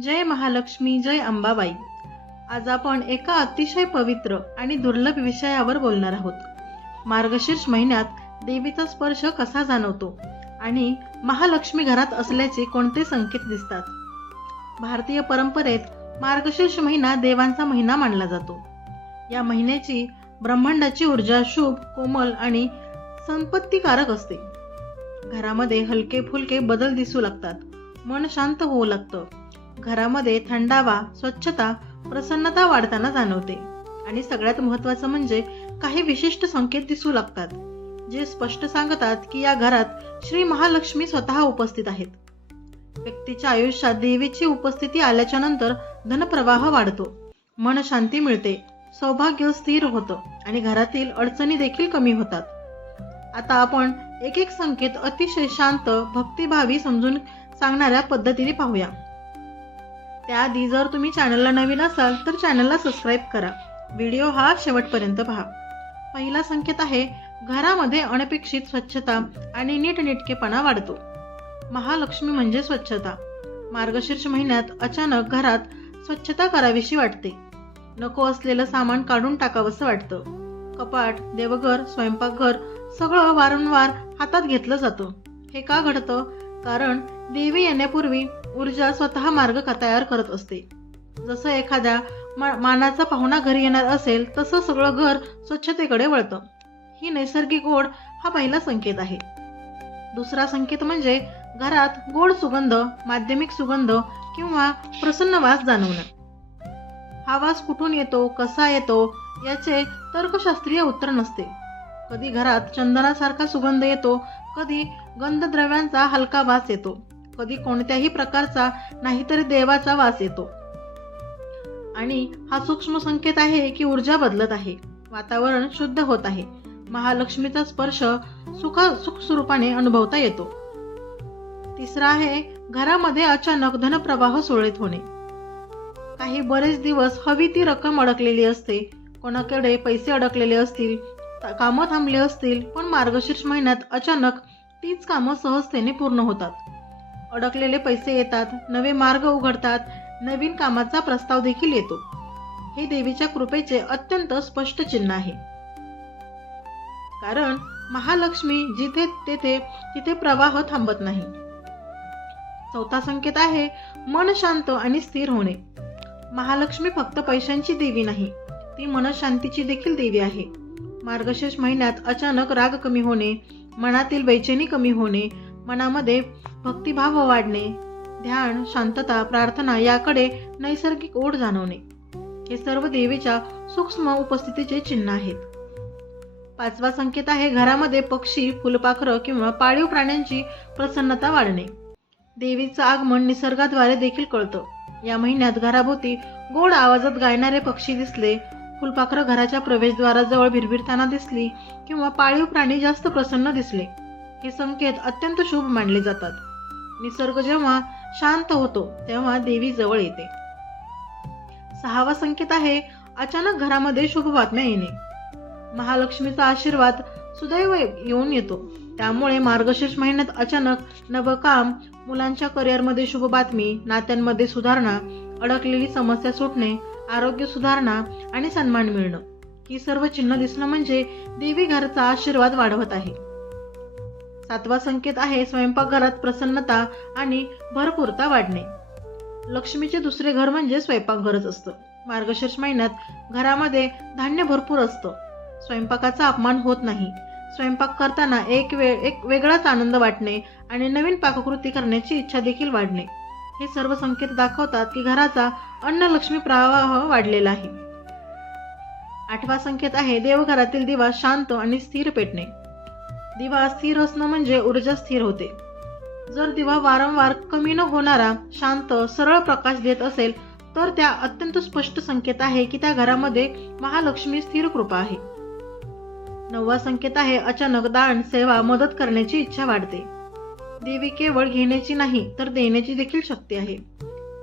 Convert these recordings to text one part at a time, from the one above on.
जय महालक्ष्मी जय अंबाबाई. आज आपण एका अतिशय पवित्र आणि दुर्लभ विषयावर बोलणार आहोत. मार्गशीर्ष महिन्यात देवीचा स्पर्श कसा जाणवतो आणि महालक्ष्मी घरात असल्याचे कोणते संकेत दिसतात? भारतीय परंपरेत मार्गशीर्ष महिना देवांचा महिना मानला जातो. या महिन्याची ब्रह्मांडाची ऊर्जा शुभ कोमल आणि संपत्तीकारक असते. घरामध्ये हलके फुलके बदल दिसू लागतात. मन शांत होऊ लागतं. घरामध्ये थंडावा स्वच्छता प्रसन्नता वाढताना जाणवते. आणि सगळ्यात महत्वाचं म्हणजे काही विशिष्ट संकेत दिसू लागतात जे स्पष्ट सांगतात की या घरात श्री महालक्ष्मी स्वतः उपस्थित आहेत. व्यक्तीच्या आयुष्यात देवीची उपस्थिती आल्याच्यानंतर धनप्रवाह वाढतो मन शांती मिळते सौभाग्य स्थिर होतं आणि घरातील अडचणी देखील कमी होतात. आता आपण एक एक संकेत अतिशय शांत भक्तिभावी समजून सांगणाऱ्या पद्धतीने पाहूया. त्याआधी जर तुम्ही चॅनलला नवीन असाल तर चॅनलला सबस्क्राईब करा. व्हिडिओ हा शेवटपर्यंत पहा. पहिला संकेत आहे घरामध्ये अनपेक्षित स्वच्छता आणि नीटनेटकेपणा वाढतो. महालक्ष्मी म्हणजे स्वच्छता. मार्गशीर्ष महिन्यात अचानक घरात स्वच्छता करावीशी वाटते. नको असलेलं सामान काढून टाकावंसं वाटतं. कपाट देवघर स्वयंपाकघर सगळं वारंवार हातात घेतलं जातं. हे का घडतं? कारण देवी येण्यापूर्वी ऊर्जा स्वतः मार्ग का तयार करत असते. जसं एखाद्या मा- मानाचा पाहुणा घरी येणार असेल तसं सगळं घर स्वच्छतेकडे वळतं. ही नैसर्गिक ओढ हा पहिला संकेत आहे. दुसरा संकेत म्हणजे घरात गोड सुगंध माध्यमिक सुगंध किंवा प्रसन्न वास जाणवणं. हा वास कुठून येतो कसा येतो याचे तर्कशास्त्रीय उत्तर नसते. कधी घरात चंदनासारखा सुगंध येतो कधी गंधद्रव्यांचा हलका वास येतो. कधी कोणत्याही प्रकारचा नाहीतरी देवाचा वास येतो. आणि हा सूक्ष्म संकेत आहे की ऊर्जा बदलत आहे वातावरण शुद्ध होत आहे. महालक्ष्मीचा स्पर्श सुख सुख स्वरूपाने अनुभवता येतो. तिसरा आहे घरामध्ये अचानक धनप्रवाह सुरळीत होणे. काही बरेच दिवस हवी ती रक्कम अडकलेली असते. कोणाकडे पैसे अडकलेले असतील कामं थांबले असतील पण मार्गशीर्ष महिन्यात अचानक तीच कामं सहजतेने पूर्ण होतात. अडकलेले पैसे येतात नवे मार्ग उघडतात नवीन कामाचा प्रस्ताव देखील येतो. हे देवीच्या कृपेचे अत्यंत स्पष्ट चिन्ह आहे. कारण महालक्ष्मी जिथे तेथे तिथे प्रवाह थांबत नाही. चौथा संकेत आहे मन शांत आणि स्थिर होणे. महालक्ष्मी फक्त पैशांची देवी नाही ती मनशांतीची देखील देवी आहे. मार्गशीर्ष महिन्यात अचानक राग कमी होणे मनातील बेचैनी कमी होणे मनामध्ये भक्तिभाव वाढणे ध्यान शांतता प्रार्थना याकडे नैसर्गिक ओढ जाणवणे. हे सर्व देवीच्या सूक्ष्म उपस्थितीचे चिन्ह आहेत. पाचवा संकेत आहे घरामध्ये पक्षी फुलपाखरं किंवा पाळीव प्राण्यांची प्रसन्नता वाढणे. देवीचं आगमन निसर्गाद्वारे देखील कळतं. या महिन्यात घराभोवती गोड आवाजात गायणारे पक्षी दिसले फुलपाखरं घराच्या प्रवेशद्वाराजवळ भिरभिरताना दिसली किंवा पाळीव प्राणी जास्त प्रसन्न दिसले. हे संकेत अत्यंत शुभ मानले जातात. निसर्ग जेव्हा शांत होतो तेव्हा देवी जवळ येते. सहावा संकेत आहे अचानक घरामध्ये शुभ बातम्या येणे. महालक्ष्मीचा आशीर्वाद सुदैव येऊन येतो. त्यामुळे मार्गशीर्ष महिन्यात अचानक नवं काम मुलांच्या करिअरमध्ये शुभ बातमी नात्यांमध्ये सुधारणा अडकलेली समस्या सुटणे आरोग्य सुधारणा आणि सन्मान मिळणं. ही सर्व चिन्ह दिसणं म्हणजे देवी घरचा आशीर्वाद वाढवत आहे. सातवा संकेत आहे स्वयंपाकघरात प्रसन्नता आणि भरपूरता वाढणे. लक्ष्मीचे दुसरे घर म्हणजे स्वयंपाकघरच असतं. मार्गशीर्ष महिन्यात घरामध्ये धान्य भरपूर असतं. स्वयंपाकाचा अपमान होत नाही. स्वयंपाक करताना एक वेळ एक वेगळाच आनंद वाटणे आणि नवीन पाककृती करण्याची इच्छा देखील वाढणे. हे सर्व संकेत दाखवतात की घराचा अन्न लक्ष्मी प्रवाह वाढलेला आहे. आठवा संकेत आहे देवघरातील दिवा शांत आणि स्थिर पेटणे. दिवा स्थिर असणं म्हणजे ऊर्जा स्थिर होते. जर दिवा वारंवार कमी न होणारा शांत सरळ प्रकाश देत असेल तर त्या अत्यंत स्पष्ट संकेत आहे की त्या घरामध्ये महालक्ष्मी स्थिर कृपा आहे. नववा संकेत आहे अचानक दान सेवा मदत करण्याची इच्छा वाढते. देवी केवळ घेण्याची नाही तर देण्याची देखील शक्ती आहे.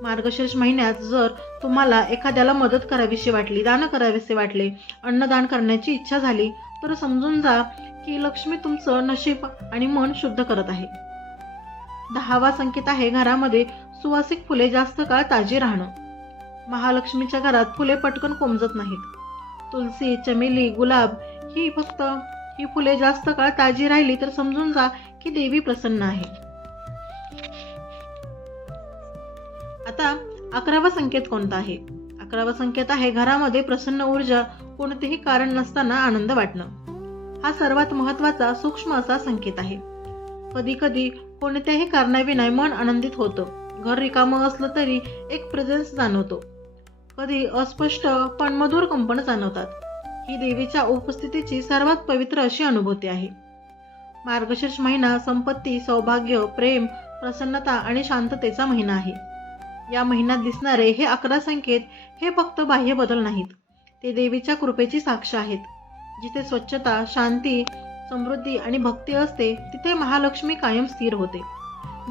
मार्गशीर्ष महिन्यात जर तुम्हाला एखाद्याला मदत करावीशी वाटली दान करावीसे वाटले अन्नदान करण्याची इच्छा झाली तर समजून जा की लक्ष्मी तुमचं नशीब आणि मन शुद्ध करत आहे. दहावा संकेत आहे घरामध्ये सुवासिक फुले जास्त काळ ताजी राहणं. महालक्ष्मीच्या घरात फुले पटकन कोमजत नाहीत. तुलसी चमेली गुलाब ही फक्त ही फुले जास्त काळ ताजी राहिली तर समजून जा की देवी प्रसन्न आहे. आता अकरावा संकेत कोणता आहे? अकरावा संकेत आहे घरामध्ये प्रसन्न ऊर्जा कोणतेही कारण नसताना आनंद वाटणं. हा सर्वात महत्त्वाचा सूक्ष्म असा संकेत आहे. कधी कधी कोणत्याही कारणाविना मन आनंदित होतं. घर रिकामं असलं तरी एक प्रेझेन्स जाणवतो. कधी अस्पष्ट पण मधुर कंपन जाणवतात. ही देवीच्या उपस्थितीची सर्वात पवित्र अशी अनुभूती आहे. मार्गशीर्ष महिना संपत्ती सौभाग्य प्रेम प्रसन्नता आणि शांततेचा महिना आहे. या महिन्यात दिसणारे हे अकरा संकेत हे फक्त बाह्य बदल नाहीत. ते देवीच्या कृपेची साक्ष आहेत. जिथे स्वच्छता शांती समृद्धी आणि भक्ती असते तिथे महालक्ष्मी कायम स्थिर होते.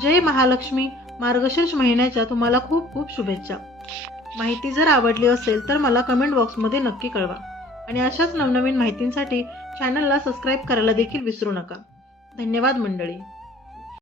जय महालक्ष्मी मार्गशीर्ष महिन्याच्या तुम्हाला खूप खूप शुभेच्छा. माहिती जर आवडली असेल तर मला कमेंट बॉक्समध्ये नक्की कळवा. आणि अशाच नवनवीन माहितींसाठी चॅनलला सबस्क्राईब करायला देखील विसरू नका. धन्यवाद मंडळी.